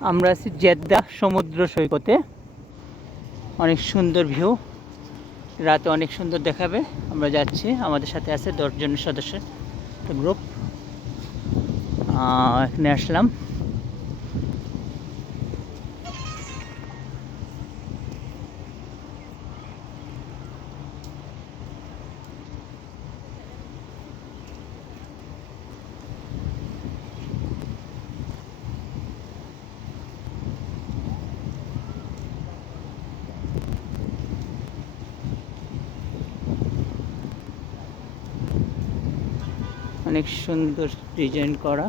আমরা আছি জেদ্দা সমুদ্র সৈকতে। অনেক সুন্দর ভিউ। রাতে অনেক সুন্দর দেখাবে। আমরা যাচ্ছি। আমাদের সাথে আছে দশজনের সদস্য। গ্রুপ এখানে আসলাম। অনেক সুন্দর ডিজাইন করা।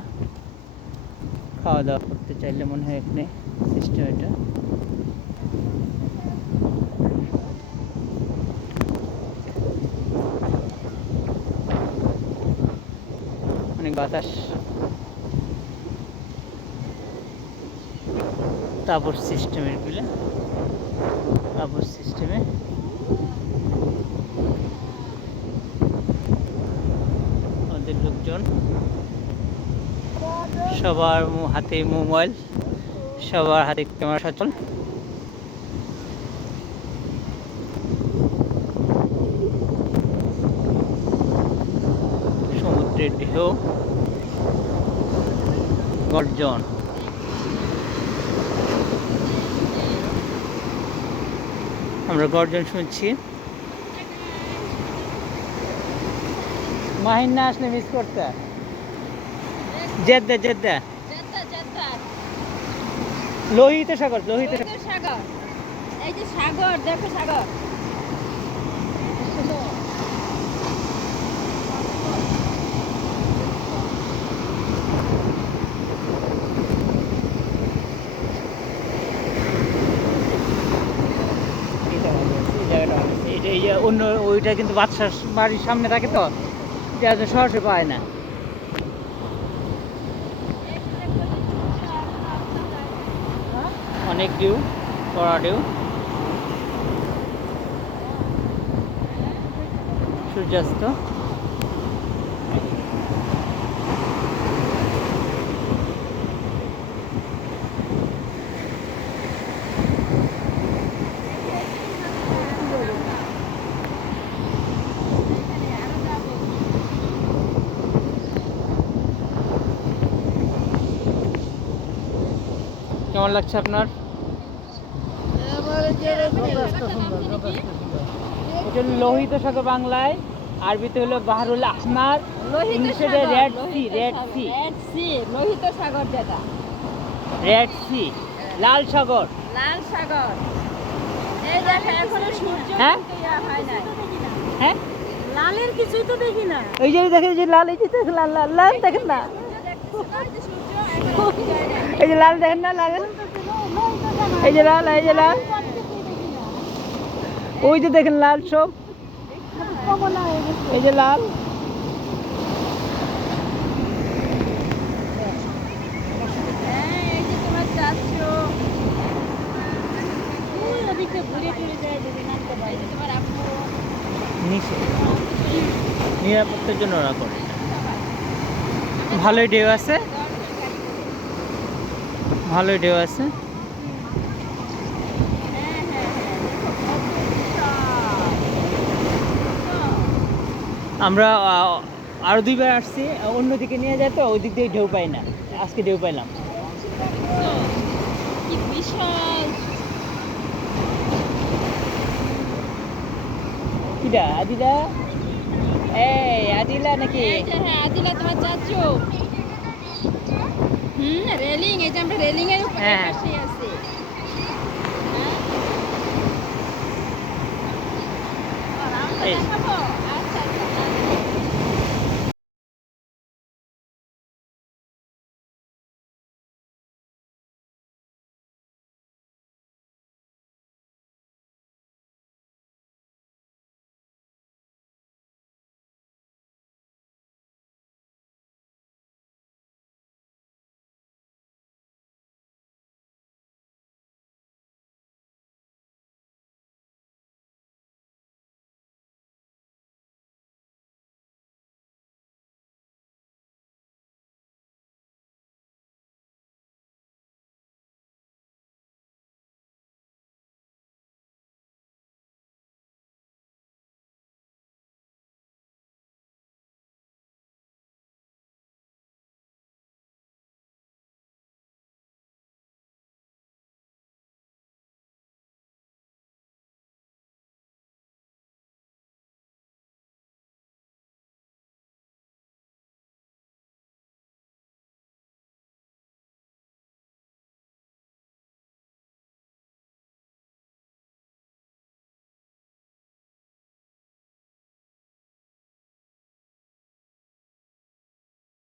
খাওয়া দাওয়া করতে চাইলে মনে হয় এখানে সিস্টেম এটা। অনেক বাতাস। তাপর সিস্টেমেরগুলো তাপর সিস্টেমে আমাদের লোকজন সবার হাতে মোবাইল সবার হাতে ক্যামেরা সচল। সমুদ্রের ঢেউ গর্জন। আমরা গর্জন শুনছি। মাহিন না আসলে মিস করতে। Jeddah Jeddah. লোহিত সাগর লোহিত সাগর। এই যে সাগর দেখো সাগর। অন্য ওইটা কিন্তু বাদশার বাড়ির সামনে থাকে তো? এটা তো পায় না। অনেক ডিউ কড়া ডিউ। সূর্যাস্ত। কেমন লাগছে আপনার? লোহিত সাগর বাংলায় আরবিতে হলো বাহারুল আহমার ইংলিশে সাগর, Red Sea Red Sea Red Sea লোহিত সাগর যেটা। রেড সি লাল সাগর। লাল সাগর। এই দেখো এখনও সূর্য হ্যাঁ? হয় নাই। হ্যাঁ? লালের কিছুই তো দেখি না। ওই যে দেখেন যে লাল এই যে লাল লাল লাল দেখেন না। এই যে লাল দেখেন না, লাল? এই যে লাল, এই যে লাল। ওই যে দেখেন লাল সব। এই যে লাল। নিরাপত্তার জন্য ওরা করে। ভালোই ঢেউ আছে। ভালোই ঢেউ আছে। আমরা আরও দুইবার আসছি, অন্যদিকে নিয়ে যায় তো ওই দিক দিয়ে ঢেউ পাই না। আজকে ঢেউ পাইলাম। কিটা আদিলা এই আদিলা নাকি? হ্যাঁ আদিলা তোমার চাচ্ছো হুম রেলিং এই যে আমরা রেলিং এর উপরে হ্যাঁ। বসে আছি।